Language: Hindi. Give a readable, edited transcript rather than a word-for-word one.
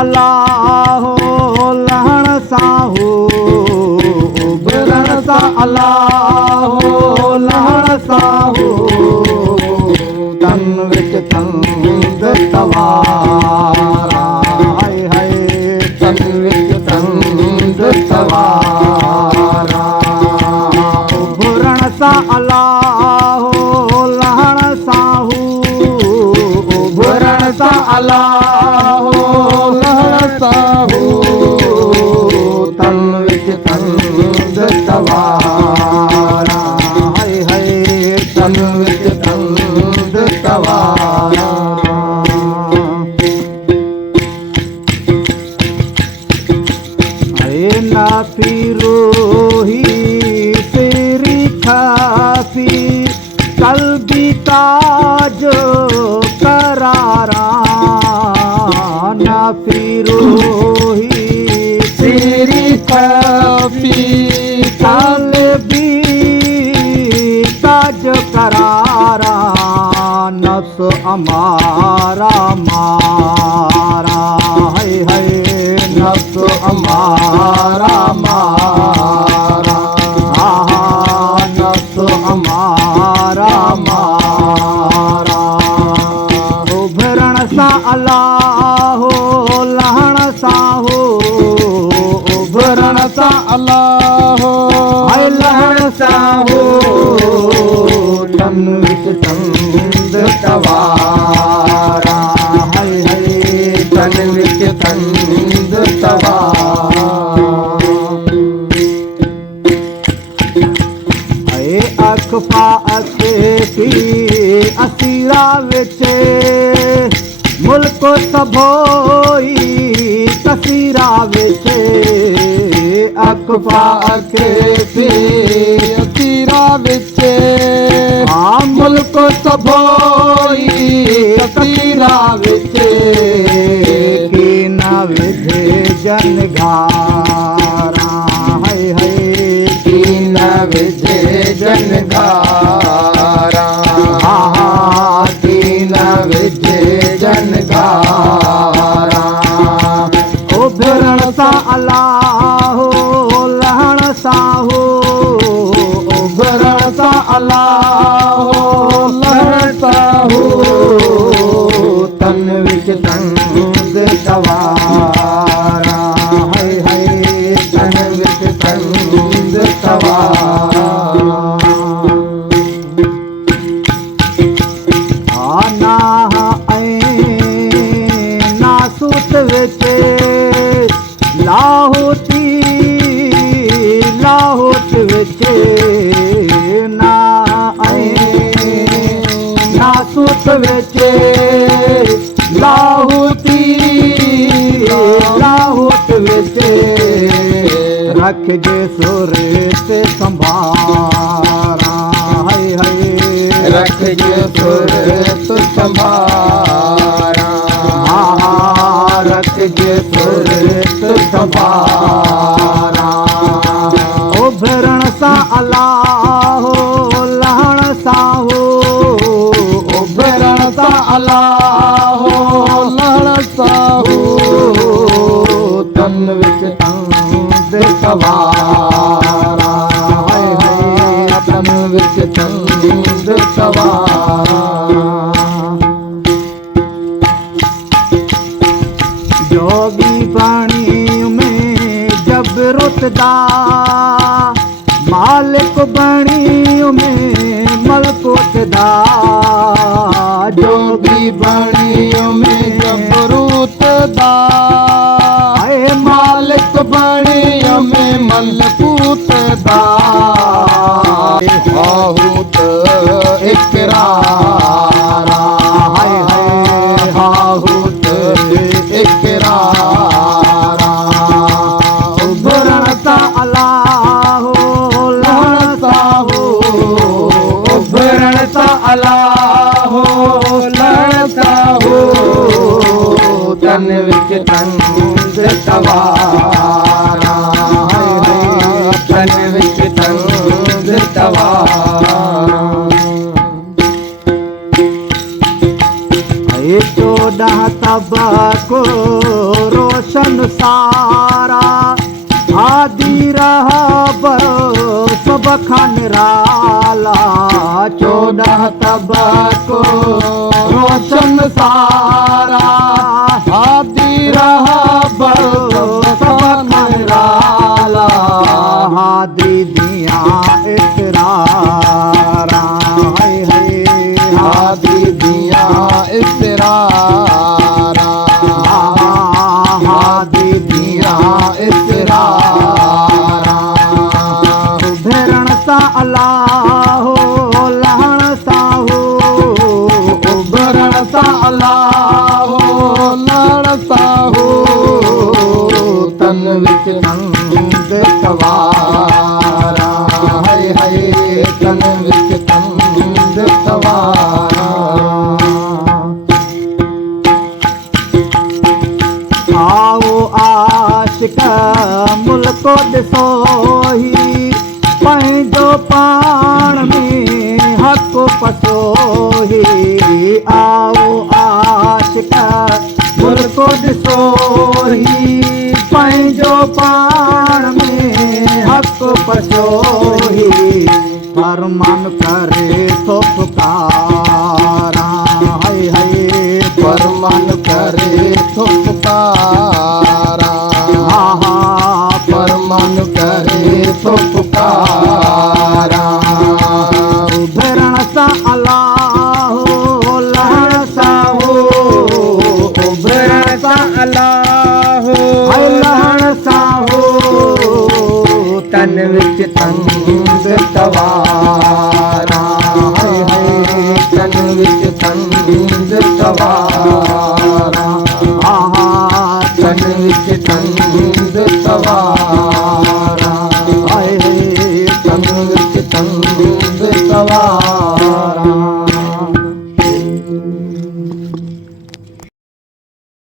अल्लाह लहण साहू उभरण सा अल्लाह लहण साहू तन विच तंद तवारा हाय हाय तन विच तंद तवारा उभरण सा अल्लाह लहण साहू उभरण सा अल्लाह साहू तन विच तंद तवारा हाय हाय तन विच तंद तवारा हाय ना फिरोही तेरी खासी कल्बी ताज करारा ना फिरोही तेरी काफी कल्बी ताज करारा नफ्स हमारा मारा हाय हाय नफ्स हमारा मारा आहा नफ्स हमारा मारा उभरण सा अल्लाह लहण साहू उभरण सा अल्लाह हाय लहण साहू तन विच तंद तवारा हाय हाय तन विच तंद तवारा हाय अखफा अखफी असीरा विच मुल्क सबोई तसीरा विच अखफा अखफी असीरा विच हाँ मुल्क सबोई तसीरा विच की ना विधे जनघारा हाय हाय की ना विधे जनघारा आहा की ना विधे जनघारा उभरण सा अल्लाह लहण साहू उभरण सा अल्लाह लहण साहू तन विच तंद तवारा हाय हाय तन विच तंद तवारा आना नासूत विच लाहौती लाहौत विच ना नासूत विच लाहौती लाहौत विच रख जे सुरत संभारा हाय हाय रख जे सुरत संभारा रख जे सुरत संभारा उभरण सा अल्लाह लहण साहू उभरण सा अल्लाह लहण साहू तन विच तंद तवारा हाय हाय तन विच तंद तवारा जोगी पानी में जब रुतदा मालिक बणी में मलकुतदा जोगी बणी में जब रुतदा आए मालिक बणी में मलकुतदा बहुत इकरारा हाय हाय तंग तवारा तन विच तंग तवारा 14 तबको रोशन सारा आदि रहा सब खनराला 14 तबको रोशन सारा आदि रहा सब खनराला हादी दिया इतरारा हादी दिया इतरारा हादी दिया इतरारा उभरण सा अल्लाह लहण सा हो उभरण सा अल्लाह लहण सा हो तन विच तंग तवारा हाय हाय तन विच तंग तवारा आओ आशिक मुल्क ॾिसोही पंहिंजो पाण में हक़ पसोही आओ आशिक मुल्क ॾिसोही पंहिंजो पाण में हक़ पसोही फरमान करे थो पुकारा हाय हाय फरमान करे थो पुकारा हा फरमान करे थो पुकारा उभरण सा अल्लाह लहण सा हो उभरण सा अल्लाह लहण सा हो तन विच तंग तवारा